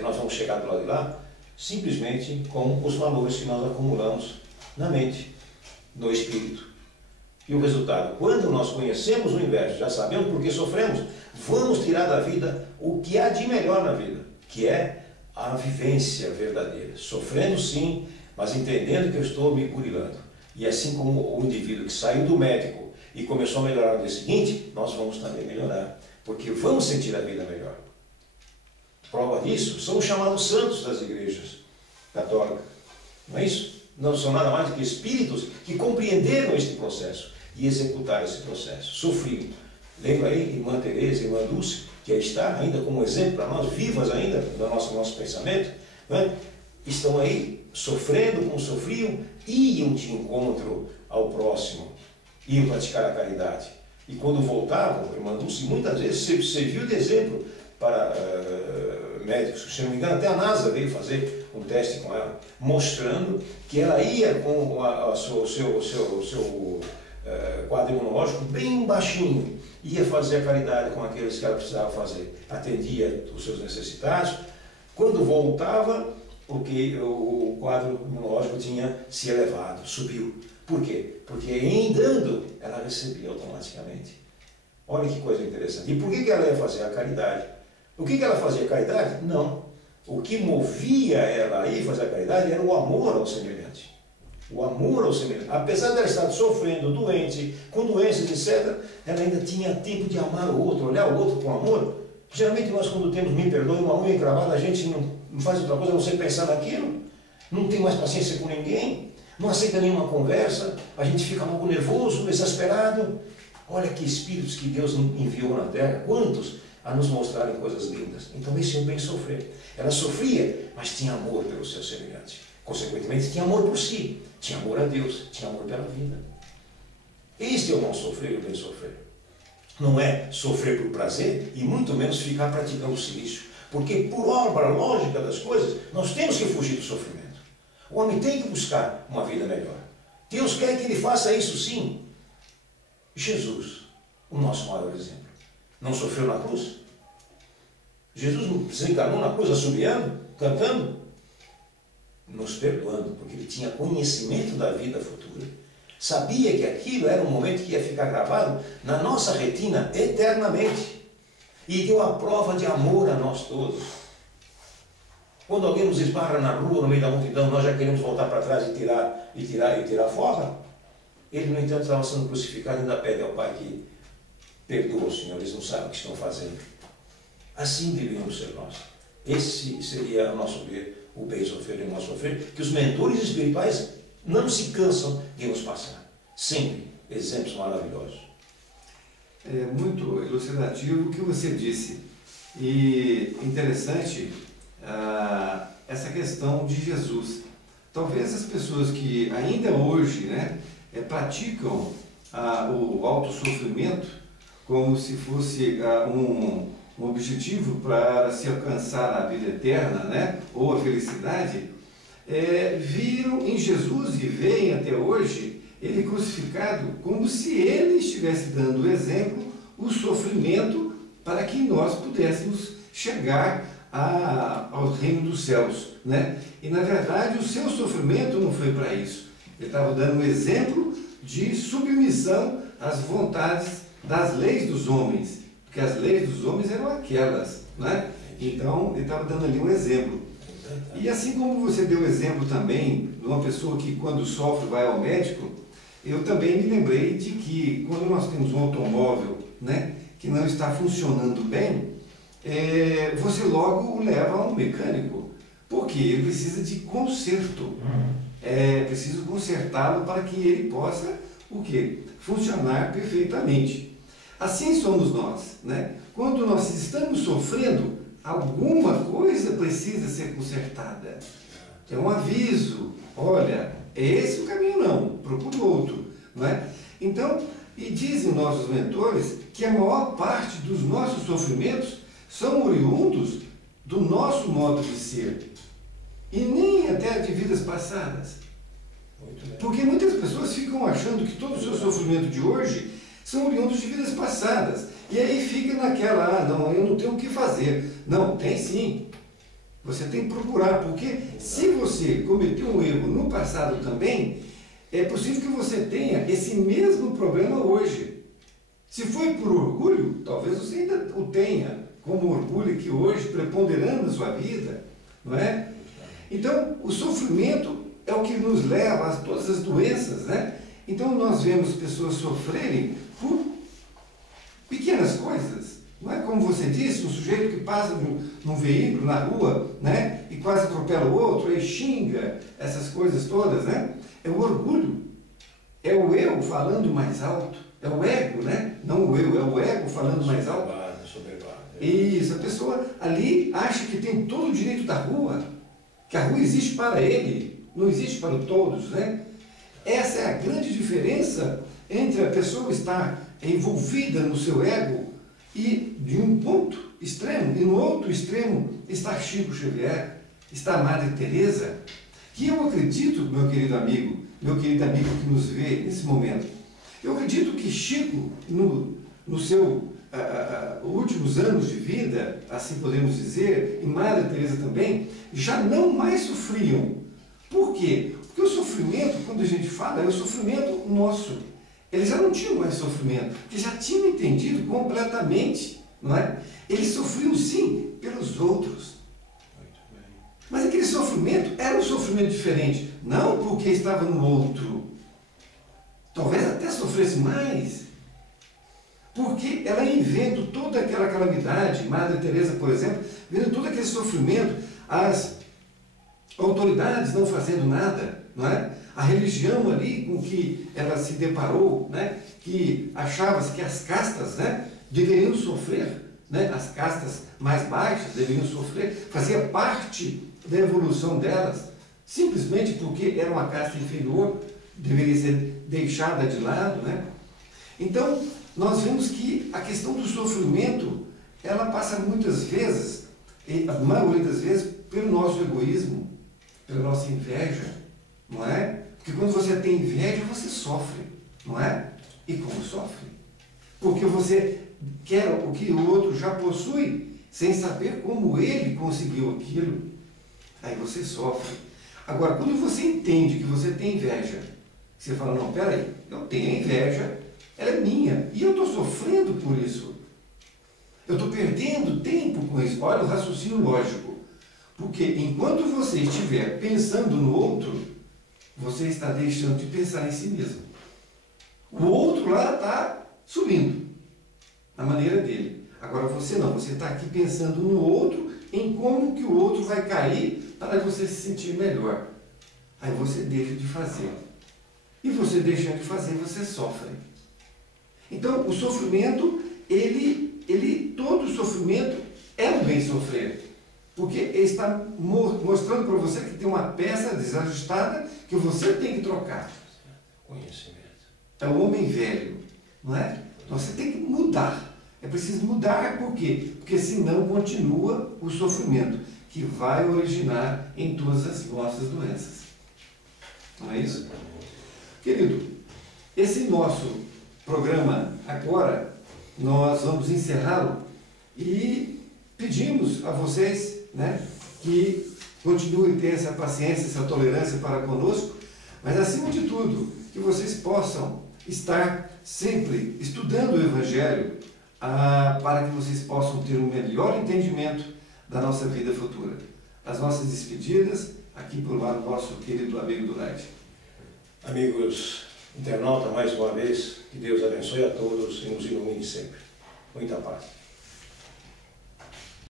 Nós vamos chegar do lado de lá simplesmente com os valores que nós acumulamos na mente, no espírito. E o resultado, quando nós conhecemos o inverso, já sabemos por que sofremos, vamos tirar da vida o que há de melhor na vida, que é a vivência verdadeira. Sofrendo sim, mas entendendo que eu estou me burilando. E assim como o indivíduo que saiu do médico e começou a melhorar no dia seguinte, nós vamos também melhorar, porque vamos sentir a vida melhor. Prova disso são os chamados santos das igrejas católicas, não é isso? Não são nada mais do que espíritos que compreenderam este processo e executaram esse processo, sofriam. Lembra aí, irmã Teresa, irmã Dulce, que aí está ainda como exemplo para nós, vivas ainda do nosso pensamento, não é? Estão aí sofrendo como sofriam, iam de encontro ao próximo, iam praticar a caridade. E quando voltavam, irmã Dulce, muitas vezes serviu de exemplo para médicos, se não me engano, até a NASA veio fazer um teste com ela, mostrando que ela ia com o seu quadro imunológico bem baixinho, ia fazer a caridade com aqueles que ela precisava fazer, atendia os seus necessitados. Quando voltava, porque o quadro imunológico tinha se elevado, subiu. Por quê? Porque em dando, ela recebia automaticamente. Olha que coisa interessante. E por que ela ia fazer a caridade? O que ela fazia? Caridade? Não. O que movia ela a ir fazer a caridade era o amor ao semelhante. O amor ao semelhante. Apesar de ela estar sofrendo, doente, com doenças, etc., ela ainda tinha tempo de amar o outro, olhar o outro com amor. Geralmente nós, quando temos, me perdoe, uma unha encravada, a gente não faz outra coisa a não ser pensar naquilo. Não tem mais paciência com ninguém. Não aceita nenhuma conversa. A gente fica logo nervoso, exasperado. Olha que espíritos que Deus enviou na Terra. Quantos? A nos mostrarem coisas lindas. Então esse é o bem sofrer. Ela sofria, mas tinha amor pelo seu semelhante. Consequentemente, tinha amor por si, tinha amor a Deus, tinha amor pela vida. Este é o não sofrer e o bem sofrer. Não é sofrer por prazer e muito menos ficar praticando o silício. Porque por obra lógica das coisas, nós temos que fugir do sofrimento. O homem tem que buscar uma vida melhor. Deus quer que ele faça isso sim. Jesus, o nosso maior exemplo. Não sofreu na cruz? Jesus desencarnou na cruz, assobiando, cantando, nos perdoando, porque ele tinha conhecimento da vida futura. Sabia que aquilo era um momento que ia ficar gravado na nossa retina eternamente. E deu a prova de amor a nós todos. Quando alguém nos esbarra na rua, no meio da multidão, nós já queremos voltar para trás e tirar fora. Ele, no entanto, estava sendo crucificado e ainda pede ao Pai que perdoa, Senhor, eles não sabem o que estão fazendo. Assim deveríamos ser nós. Esse seria, o nosso ver, o bem sofrer e o mal sofrer, que os mentores espirituais não se cansam de nos passar. Sempre exemplos maravilhosos. É muito elucidativo o que você disse. E interessante essa questão de Jesus. Talvez as pessoas que ainda hoje praticam o autossofrimento como se fosse um objetivo para se alcançar a vida eterna, ou a felicidade, viram em Jesus e veem até hoje ele crucificado como se ele estivesse dando o exemplo, o sofrimento, para que nós pudéssemos chegar ao reino dos céus. E na verdade o seu sofrimento não foi para isso. Ele estava dando um exemplo de submissão às vontades das leis dos homens, porque as leis dos homens eram aquelas, Então, ele estava dando ali um exemplo. E assim como você deu exemplo também de uma pessoa que quando sofre vai ao médico, eu também me lembrei de que quando nós temos um automóvel, que não está funcionando bem, você logo o leva a um mecânico, porque ele precisa de conserto. É preciso consertá-lo para que ele possa, funcionar perfeitamente. Assim somos nós, Quando nós estamos sofrendo, alguma coisa precisa ser consertada. É um aviso, olha, é esse o caminho não, procure outro, Então, e dizem nossos mentores que a maior parte dos nossos sofrimentos são oriundos do nosso modo de ser, e nem até de vidas passadas. Porque muitas pessoas ficam achando que todo o seu sofrimento de hoje são oriundos de vidas passadas. E aí fica naquela, não, eu não tenho o que fazer. Não, tem sim. Você tem que procurar, porque se você cometeu um erro no passado também, é possível que você tenha esse mesmo problema hoje. Se foi por orgulho, talvez você ainda o tenha, como orgulho que hoje preponderando na sua vida, não é? Então, o sofrimento é o que nos leva a todas as doenças, né? Então, nós vemos pessoas sofrerem por pequenas coisas. Não é como você disse, um sujeito que passa num veículo na rua, né? E quase atropela o outro, e xinga, essas coisas todas, né? É o orgulho. É o eu falando mais alto. É o ego, né? Não o eu, é o ego falando mais alto. Isso, a pessoa ali acha que tem todo o direito da rua, que a rua existe para ele, não existe para todos, né? Essa é a grande diferença entre a pessoa estar envolvida no seu ego e de um ponto extremo, e no outro extremo está Chico Xavier, está a Madre Teresa, que eu acredito, meu querido amigo que nos vê nesse momento, eu acredito que Chico, no seu últimos anos de vida, assim podemos dizer, e Madre Teresa também, já não mais sofriam. Por quê? Porque o sofrimento, quando a gente fala, é o sofrimento nosso. Eles já não tinham mais sofrimento, porque já tinham entendido completamente, não é? Eles sofriam sim pelos outros. Mas aquele sofrimento era um sofrimento diferente, não porque estava no outro. Talvez até sofresse mais, porque ela ia vendo toda aquela calamidade, Madre Teresa, por exemplo, vendo todo aquele sofrimento, as autoridades não fazendo nada, não é? A religião ali com que ela se deparou, né? Que achava-se que as castas, né, deveriam sofrer, né? As castas mais baixas deveriam sofrer, fazia parte da evolução delas, simplesmente porque era uma casta inferior, deveria ser deixada de lado, né? Então, nós vemos que a questão do sofrimento, ela passa muitas vezes, e a maioria das vezes, pelo nosso egoísmo, pela nossa inveja, não é? Porque quando você tem inveja, você sofre, não é? E como sofre? Porque você quer o que o outro já possui, sem saber como ele conseguiu aquilo, aí você sofre. Agora, quando você entende que você tem inveja, você fala, não, peraí, eu tenho inveja, ela é minha, e eu estou sofrendo por isso. Eu estou perdendo tempo com isso. Olha o raciocínio lógico. Porque enquanto você estiver pensando no outro, você está deixando de pensar em si mesmo. O outro lá está subindo, na maneira dele. Agora você não, você está aqui pensando no outro, em como que o outro vai cair para você se sentir melhor. Aí você deixa de fazer. E você deixando de fazer, você sofre. Então, o sofrimento, todo sofrimento é um bem sofrer. Porque ele está mostrando para você que tem uma peça desajustada que você tem que trocar. Conhecimento. É o homem velho, não é? Então você tem que mudar. É preciso mudar, por quê? Porque senão continua o sofrimento, que vai originar em todas as nossas doenças. Não é isso? Querido, esse nosso programa agora, nós vamos encerrá-lo e pedimos a vocês, né, que continuem a ter essa paciência, essa tolerância para conosco, mas acima de tudo, que vocês possam estar sempre estudando o Evangelho para que vocês possam ter um melhor entendimento da nossa vida futura. As nossas despedidas, aqui por lá do nosso querido amigo do Light. Amigos internautas, mais uma vez, que Deus abençoe a todos e nos ilumine sempre. Muita paz.